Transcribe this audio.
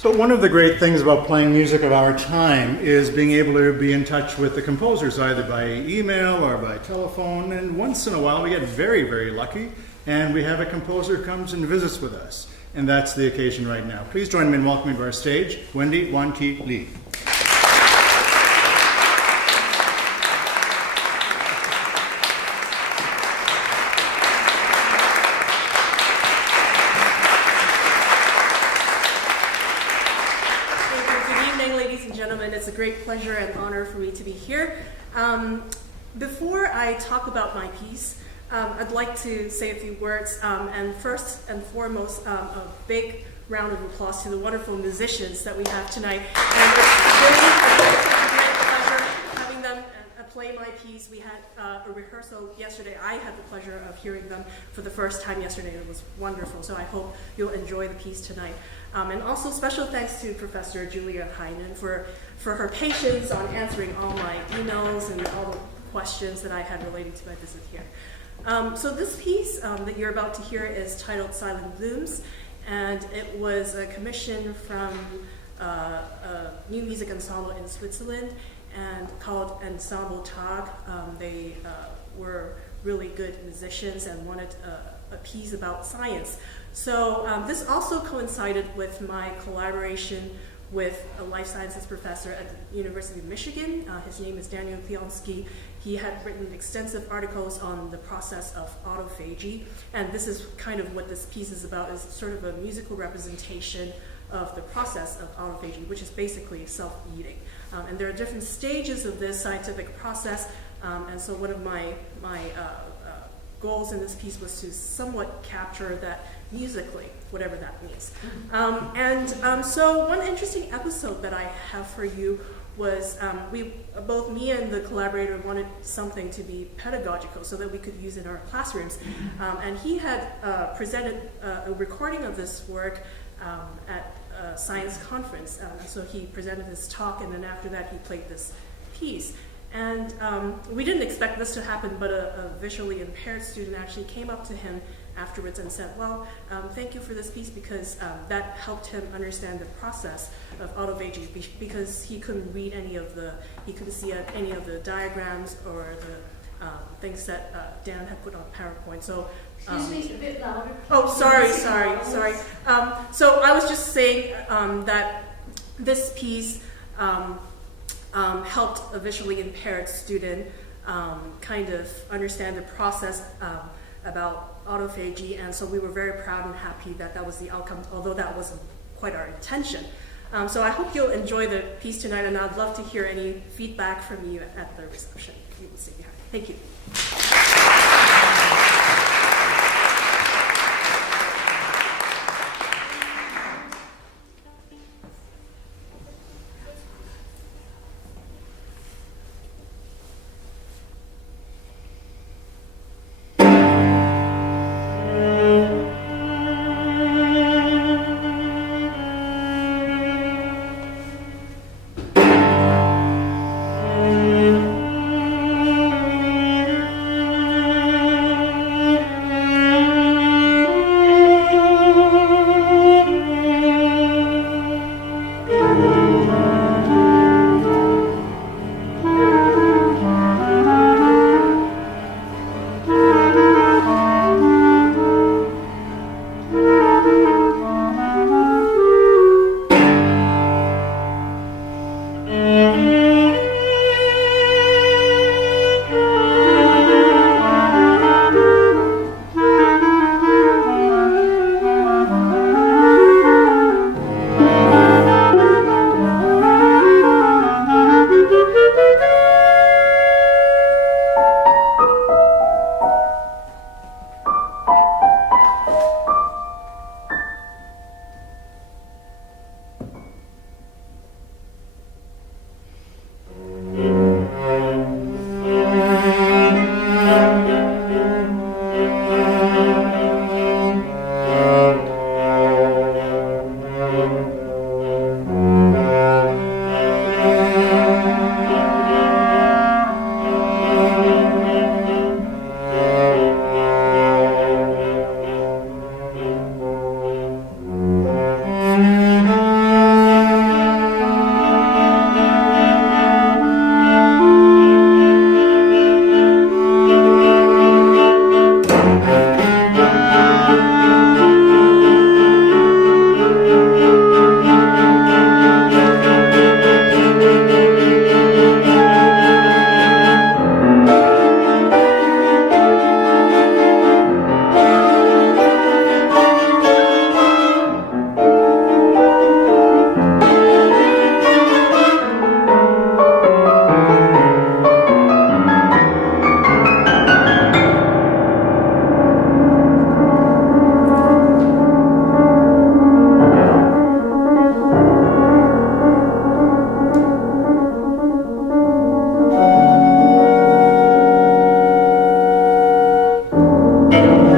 So one of the great things about playing music of our time is being able to be in touch with the composers either by email or by telephone, and once in a while we get very, very lucky and we have a composer who comes and visits with us, and that's the occasion right now. Please join me in welcoming to our stage Wendy Wan-Ki Lee. It's a great pleasure and honor for me to be here. Before I talk about my piece, I'd like to say a few words, and first and foremost, a big round of applause to the wonderful musicians that we have tonight. And it's really a great pleasure having them play my piece. We had a rehearsal yesterday. I had the pleasure of hearing them for the first time yesterday. It was wonderful, so I hope you'll enjoy the piece tonight. And also special thanks to Professor Julia Heinen for her patience on answering all my emails and all the questions that I had relating to my visit here. So this piece that you're about to hear is titled Silent Blooms, and it was a commission from a new music ensemble in Switzerland and called Ensemble Tag. They were really good musicians and wanted a piece about science. So this also coincided with my collaboration with a life sciences professor at the University of Michigan. His name is Daniel Klionski. He had written extensive articles on the process of autophagy, and this is kind of what this piece is about, is sort of a musical representation of the process of autophagy, which is basically self-eating. And there are different stages of this scientific process, and so one of my goals in this piece was to somewhat capture that musically, whatever that means. So one interesting episode that I have for you was both me and the collaborator wanted something to be pedagogical so that we could use in our classrooms. And he had presented a recording of this work at a science conference. So he presented his talk, and then after that he played this piece. And we didn't expect this to happen, but a visually impaired student actually came up to him afterwards and said, well, thank you for this piece, because that helped him understand the process of autophagy, because he couldn't read he couldn't see any of the diagrams or the things that Dan had put on PowerPoint. So, Excuse me, a bit louder. Oh, sorry. So I was just saying that this piece helped a visually impaired student kind of understand the process about autophagy, and so we were very proud and happy that that was the outcome, although that wasn't quite our intention. So I hope you'll enjoy the piece tonight, and I'd love to hear any feedback from you at the reception. You will see behind. Thank you. Thank you.